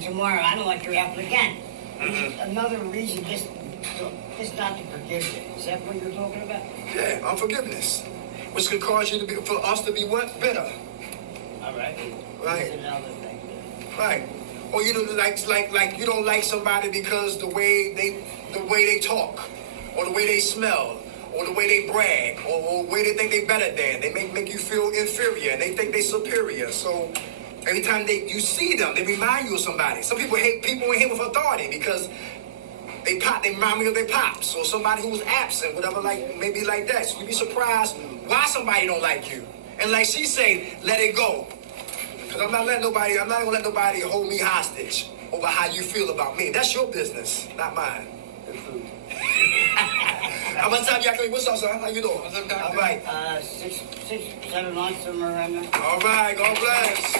and tomorrow I don't want your apple again. Another reason just not to forgive you. Is that what you're talking about? Yeah, unforgiveness. Which could cause you to be, for us to be what? Bitter. All right. Right. Here's another thing. Right. Or you don't like you don't like somebody because the way they talk, or the way they smell, or the way they brag, or the way they think they better than. They make you feel inferior, and they think they superior. So every time you see them, they remind you of somebody. Some people hate people in here with authority because they remind me of their pops or somebody who was absent, whatever, like maybe like that. So you'd be surprised why somebody don't like you. And like she say, let it go. Because I'm not gonna let nobody hold me hostage over how you feel about me. That's your business, not mine. How much time y'all can? What's up, son? How you doing? What's up, doctor? All right. 6, 7 months, somewhere around there. All right, God bless.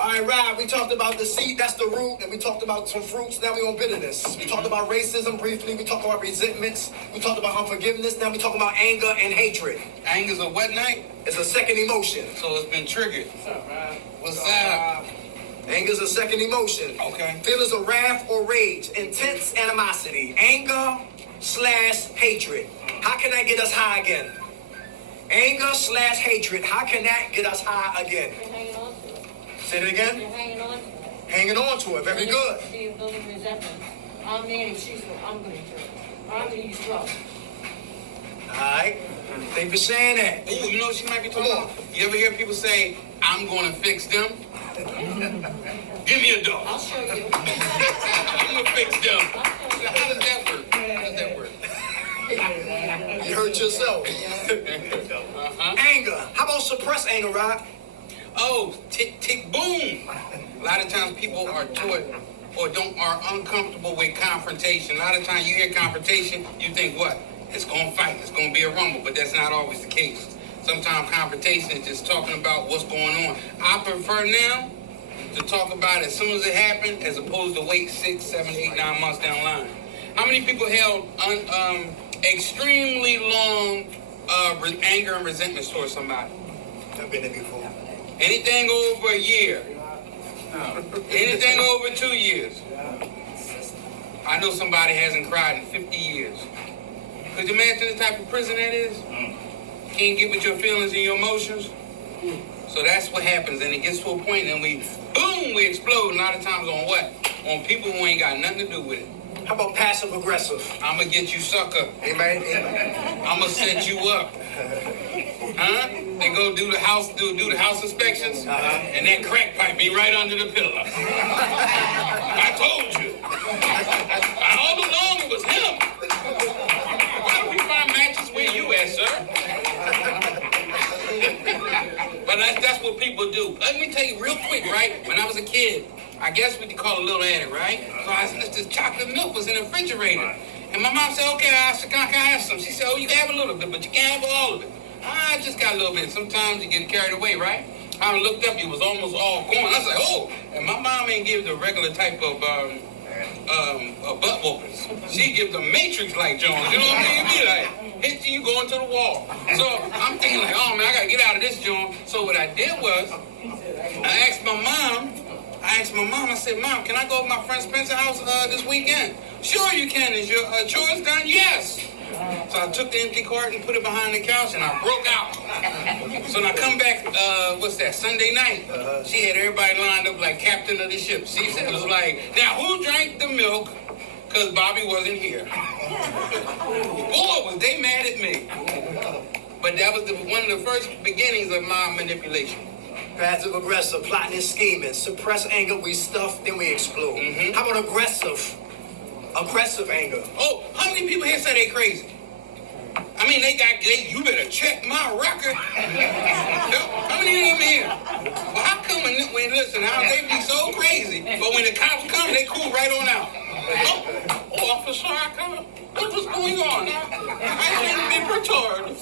All right, Rob, we talked about the seed, that's the root, and we talked about some fruits, now we on bitterness. We talked about racism briefly, we talked about resentments, we talked about unforgiveness, now we talk about anger and hatred. Anger's a what night? It's a second emotion. So it's been triggered. What's up, Rob? What's up? Anger's a second emotion. Okay. Feelings of wrath or rage, intense animosity, anger/hatred. How can that get us high again? Anger/hatred, how can that get us high again? You're hanging on to it. Say it again. You're hanging on to it. Hanging on to it, very good. So you're building resentment. I'm Nanny, she's what I'm going to do. I'm going to use drugs. All right. Thank you for saying that. Ooh, you know what she might be talking about? You ever hear people say, I'm going to fix them? Give me a dog. I'll show you. I'm going to fix them. How does that work? How does that work? You hurt yourself. Anger. How about suppress anger, Rob? Oh, tick, tick, boom. A lot of times people are taught or are uncomfortable with confrontation. A lot of times you hear confrontation, you think what? It's going to fight. It's going to be a rumble, but that's not always the case. Sometimes confrontation is just talking about what's going on. I prefer now to talk about it as soon as it happened as opposed to wait 6, 7, 8, 9 months down the line. How many people held extremely long anger and resentment towards somebody? I've been there before. Anything over a year. Anything over 2 years. I know somebody hasn't cried in 50 years. Could you imagine the type of prison that is? Can't get with your feelings and your emotions. So that's what happens, and it gets to a point, and we explode. A lot of times on what? On people who ain't got nothing to do with it. How about passive aggressive? I'ma get you, sucker. Amen. I'ma set you up. Huh? They go do the house inspections, and that crack pipe be right under the pillow. I told you. All along it was him. Why do we find matches where you at, sir? But that's what people do. Let me tell you real quick, right? When I was a kid, I guess we could call it a little Annie, right? So this chocolate milk was in the refrigerator. And my mom said, okay, can I have some? She said, oh, you can have a little bit, but you can't have all of it. I just got a little bit. Sometimes you get carried away, right? I looked up, it was almost all gone. I was like, oh. And my mom ain't give the regular type of butt whoopers. She gives the Matrix-like Jones. You know what I mean? You be like, hit you going to the wall. So I'm thinking like, oh man, I gotta get out of this joint. So what I did was, I asked my mom, I said, Mom, can I go to my friend Spencer's house this weekend? Sure you can. Is your chores done? Yes. So I took the empty cart and put it behind the couch, and I broke out. So when I come back, Sunday night, she had everybody lined up like captain of the ship. She said, it was like, now who drank the milk? Because Bobby wasn't here. Boy, was they mad at me. But that was one of the first beginnings of my manipulation. Passive aggressive, plotting and scheming. Suppress anger, we stuff, then we explode. How about aggressive? Aggressive anger. Oh, how many people here say they crazy? I mean, you better check my record. How many of them here? Well, how come when listen, how they be so crazy, but when the cops come, they cool right on out. Oh, officer, what was going on? I shouldn't be perturbed.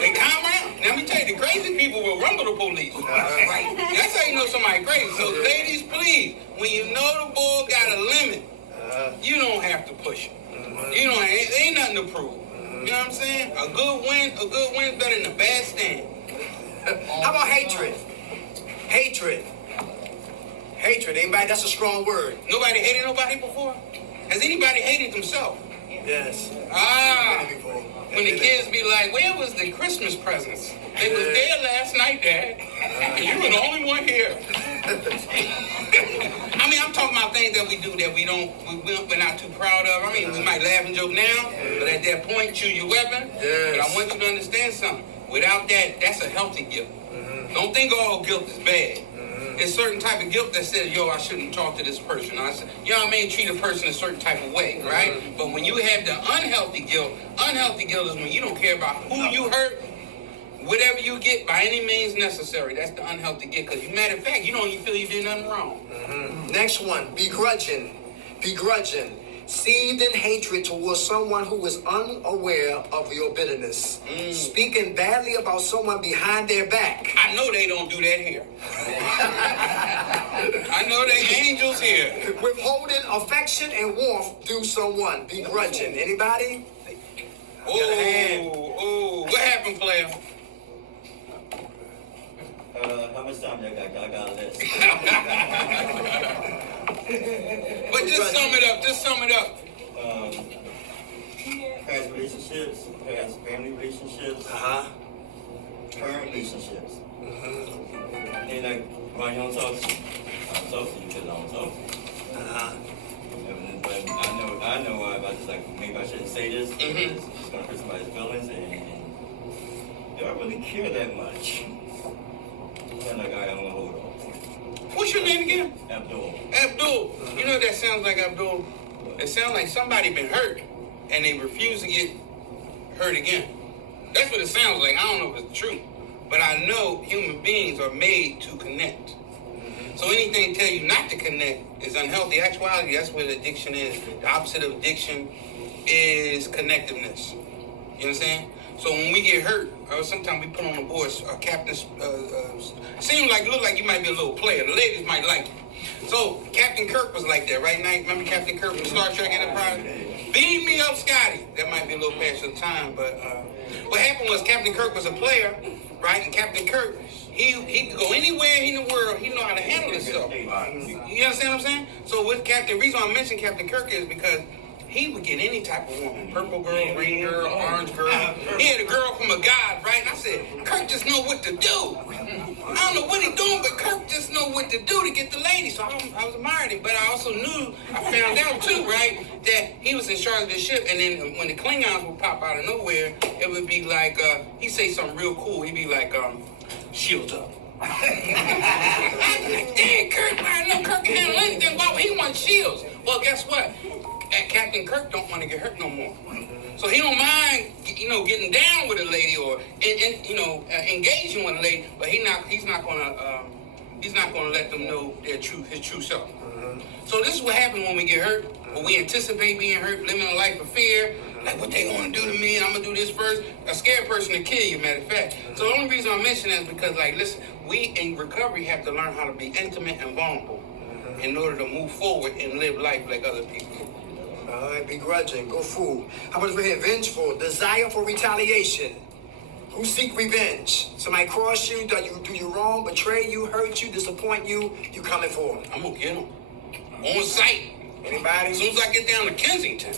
They calm down. Let me tell you, the crazy people will rumble the police. That's how you know somebody crazy. So, ladies, please, when you know the bull got a limit, you don't have to push it. You don't. Ain't nothing to prove. You know what I'm saying? A good win's better than a bad stand. How about hatred? Hatred. hatred. Anybody? That's a strong word. Nobody hated nobody before? Has anybody hated themselves? Yes. Ah, Before. when the kids be like, where was the Christmas presents? They was there last night, Dad. And you were the only one here. I mean, I'm talking about things that we do that we're not too proud of. I mean, we might laugh and joke now, but at that point, choose your weapon. Yes. But I want you to understand something. Without that, that's a healthy guilt. Don't think all guilt is bad. There's certain type of guilt that says, yo, I shouldn't talk to this person. You know what I mean? Treat a person a certain type of way, right? But when you have the unhealthy guilt is when you don't care about who you hurt, whatever you get by any means necessary. That's the unhealthy guilt. Because matter of fact, you don't even feel you did nothing wrong. Next one, begrudging. Begrudging. Seething hatred towards someone who is unaware of your bitterness. Speaking badly about someone behind their back. I know they don't do that here. I know they angels here. Withholding affection and warmth through someone. Begrudging. Anybody? Oh, what happened, player? How much time y'all got? I got a list. But just sum it up. Past relationships, past family relationships, current relationships. And like, why you don't talk to me? I don't talk to you because I don't talk to you. But I know why, but just like, maybe I shouldn't say this. It's going to hurt somebody's feelings. And do I really care that much? And like, I'm going to hold on. What's your name again? Abdul. You know what that sounds like, Abdul? It sounds like somebody been hurt and they refuse to get hurt again. That's what it sounds like. I don't know if it's true. But I know human beings are made to connect. So anything tell you not to connect is unhealthy. Actuality, that's what addiction is. The opposite of addiction is connectiveness. You understand? So when we get hurt, sometimes we put on the board captain's. Look like you might be a little player. The ladies might like you. So Captain Kirk was like that, right? Remember Captain Kirk from Star Trek Enterprise? Beam me up, Scotty. That might be a little past your time, but what happened was Captain Kirk was a player, right? And Captain Kirk, he could go anywhere in the world. He know how to handle himself. You understand what I'm saying? So with Captain, the reason I mentioned Captain Kirk is because he would get any type of woman. Purple girl, green girl, orange girl. He had a girl from a god, right? And I said, Kirk just know what to do. I don't know what he's doing, but Kirk just know what to do to get the lady. So I was admiring him. But I also knew, I found out too, right, that he was in charge of the ship. And then when the Klingons would pop out of nowhere, it would be like, he'd say something real cool. He'd be like, shield up. Dang, Kirk, I know Kirk can handle anything. Why would he want shields? Well, guess what? Captain Kirk don't want to get hurt no more. So he don't mind, getting down with a lady or engaging with a lady, but he's not gonna let them know his true self. So this is what happens when we get hurt. When we anticipate being hurt, living a life of fear, like what they gonna do to me, and I'm gonna do this first. A scared person will kill you, matter of fact. So the only reason I mention that is because, listen, we in recovery have to learn how to be intimate and vulnerable in order to move forward and live life like other people. All right, begrudging, go fool. How about we're here? Vengeful, desire for retaliation. Who seek revenge? Somebody cross you, do you wrong, betray you, hurt you, disappoint you, you coming for them. I'm gonna get them on sight. Anybody? As soon as I get down to Kensington.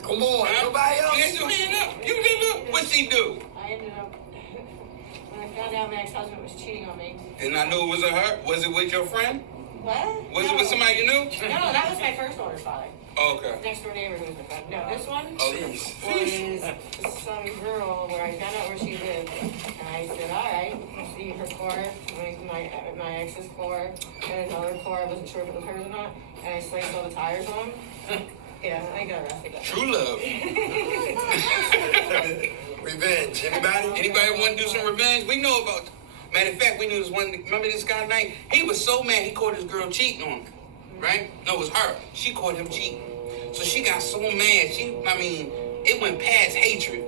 Come on, nobody else? Get your hand up. You did look. What'd she do? I ended up, when I found out my ex-husband was cheating on me. Didn't I know it was her? Was it with your friend? What? Was it with somebody you knew? No, that was my first daughter's father. Oh, okay. Next door neighbor who was the friend. No, this one Jeez. was some girl where I found out where she lived. And I said, all right, see her car, my ex's car, and another car. I wasn't sure if it was hers or not. And I sliced all the tires on. Yeah, I got arrested. True love. Revenge. Anybody? Anybody want to do some revenge? We know about. Matter of fact, we knew this one. Remember this guy night? He was so mad he caught his girl cheating on him. Right? No, it was her. She caught him cheating. So she got so mad. It went past hatred.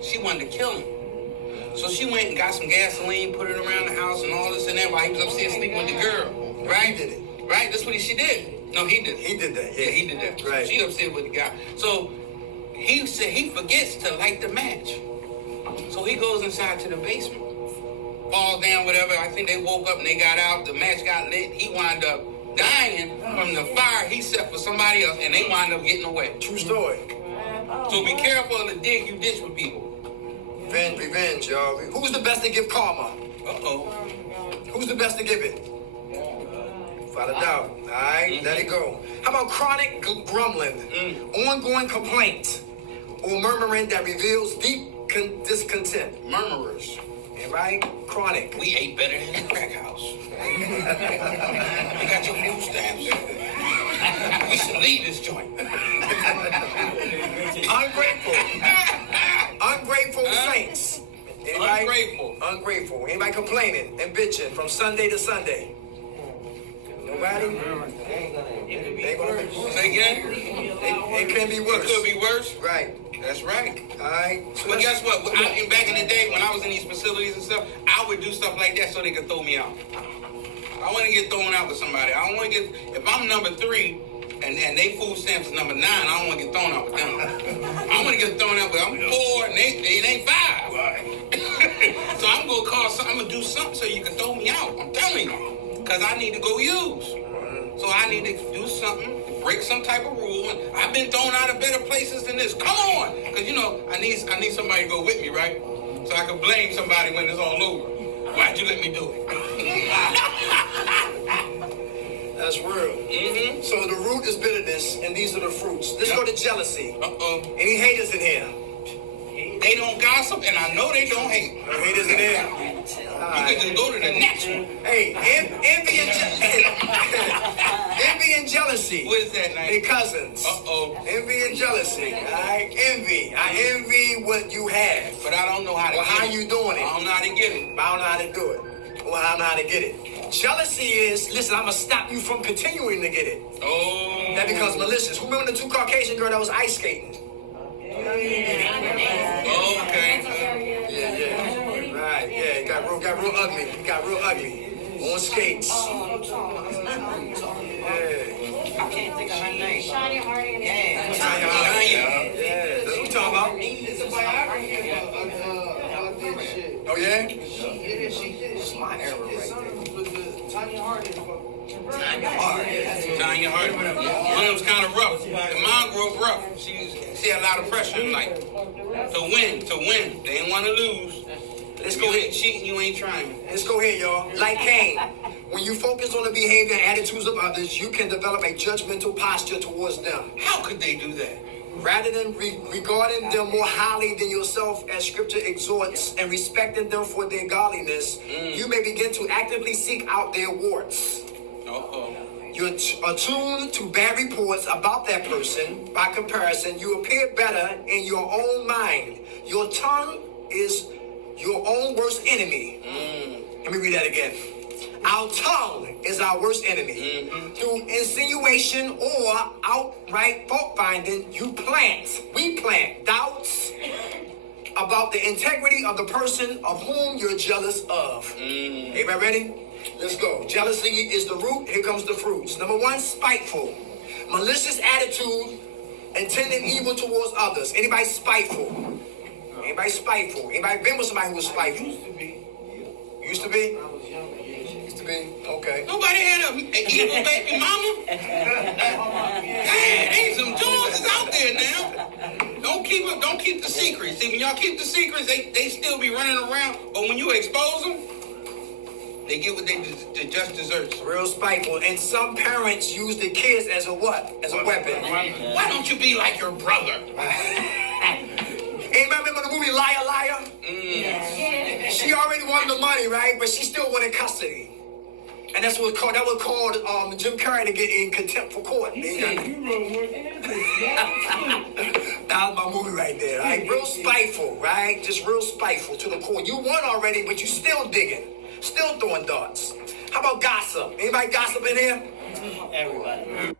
She wanted to kill him. So she went and got some gasoline, put it around the house and all this and that while he was upstairs sleeping with the girl. Right? He did it. Right? That's what she did. No, he did. He did that. Yeah, he did that. Right. She upstairs with the guy. So he said he forgets to light the match. So he goes inside to the basement, falls down whatever. I think they woke up and they got out. The match got lit. He wound up dying from the fire he set for somebody else, and they wound up getting away. True story. So be careful of the dig you ditch with people. Revenge, y'all. Who's the best to give karma? Uh-oh. Who's the best to give it? Without a doubt. All right, let it go. How about chronic grumbling, ongoing complaint, or murmuring that reveals deep discontent? Murmurers. Right? Chronic. We ate better than the crack house. You got your food stamps? We should leave this joint. Ungrateful. Ungrateful saints. Anybody? Ungrateful. Ungrateful. Anybody complaining and bitching from Sunday to Sunday? Nobody? Say again? It can be worse. It could be worse. Right. That's right. All right. So But guess what? Back in the day when I was in these facilities and stuff, I would do stuff like that so they could throw me out. I want to get thrown out with somebody. I don't want to get, if I'm number 3 and they food stamps is number 9, I don't want to get thrown out with them. I want to get thrown out with, I'm 4 and it ain't 5. So I'm going to call something, I'm going to do something so you can throw me out. I'm telling you. Because I need to go use. So I need to do something, break some type of rule. And I've been thrown out of better places than this. Come on. Because, you know, I need somebody to go with me, right? So I can blame somebody when it's all over. Why'd you let me do it? That's real. Mm-hmm. So the root is bitterness, and these are the fruits. Let's go to jealousy. Uh-oh. Any haters in here? They don't gossip, and I know they don't hate. No haters in here? You can just go to the next one. Hey, envy and jealousy. What is that, They name? cousins. Uh-oh. Envy and jealousy. All right? Envy. I envy what you have. But I don't know how to Well, get how it. you doing it? I don't know how to get it. I don't know how to do it. Well, I don't know how to get it. Jealousy is, listen, I'm going to stop you from continuing to get it. Oh. That becomes malicious. Who remember the 2 Caucasian girl that was ice skating? Oh, okay. Yeah. Right, yeah. It got real ugly. It got real ugly. On skates. Yeah. I can't think of her name. Shania Harding. Yeah. Yeah, that's what we talking about. It's a biography of this shit. Oh, yeah? She did. It's my era right Something with the Tanya Harding. Tanya Harding. One of them's kind of rough. The mom grew up rough. She had a lot of pressure in life. To win. They didn't want to lose. Let's If go you ahead. ain't cheating, you ain't trying. Let's go here, y'all. Like Cain, when you focus on the behavior and attitudes of others, you can develop a judgmental posture towards them. How could they do that? Rather than regarding them more highly than yourself as scripture exhorts and respecting them for their godliness, you may begin to actively seek out their warts. Uh-oh. You're attuned to bad reports about that person. By comparison, you appear better in your own mind. Your tongue is your own worst enemy. Let me read that again. Our tongue is our worst enemy. Through insinuation or outright fault finding, we plant doubts about the integrity of the person of whom you're jealous of. Everybody ready? Let's go. Jealousy is the root. Here comes the fruits. Number 1, spiteful. Malicious attitude, intending evil towards others. Anybody spiteful? Anybody spiteful? Anybody been with somebody who was spiteful? Used to be? Used to be? Okay. Nobody had an evil baby mama? Dang, ain't some Joneses out there now. Don't keep the secrets. See, when y'all keep the secrets, they still be running around. But when you expose them, they get what they just deserve. Real spiteful. And some parents use the kids as a what? As a weapon. Why don't you be like your brother? Anybody remember the movie Liar Liar? She already won the money, right? But she still wanted custody. And that's what called Jim Carrey to get in contempt for court. That was my movie right there, right? Real spiteful, right? Just real spiteful to the core. You won already, but you still digging. Still throwing darts. How about gossip? Anybody gossip in here? Everybody.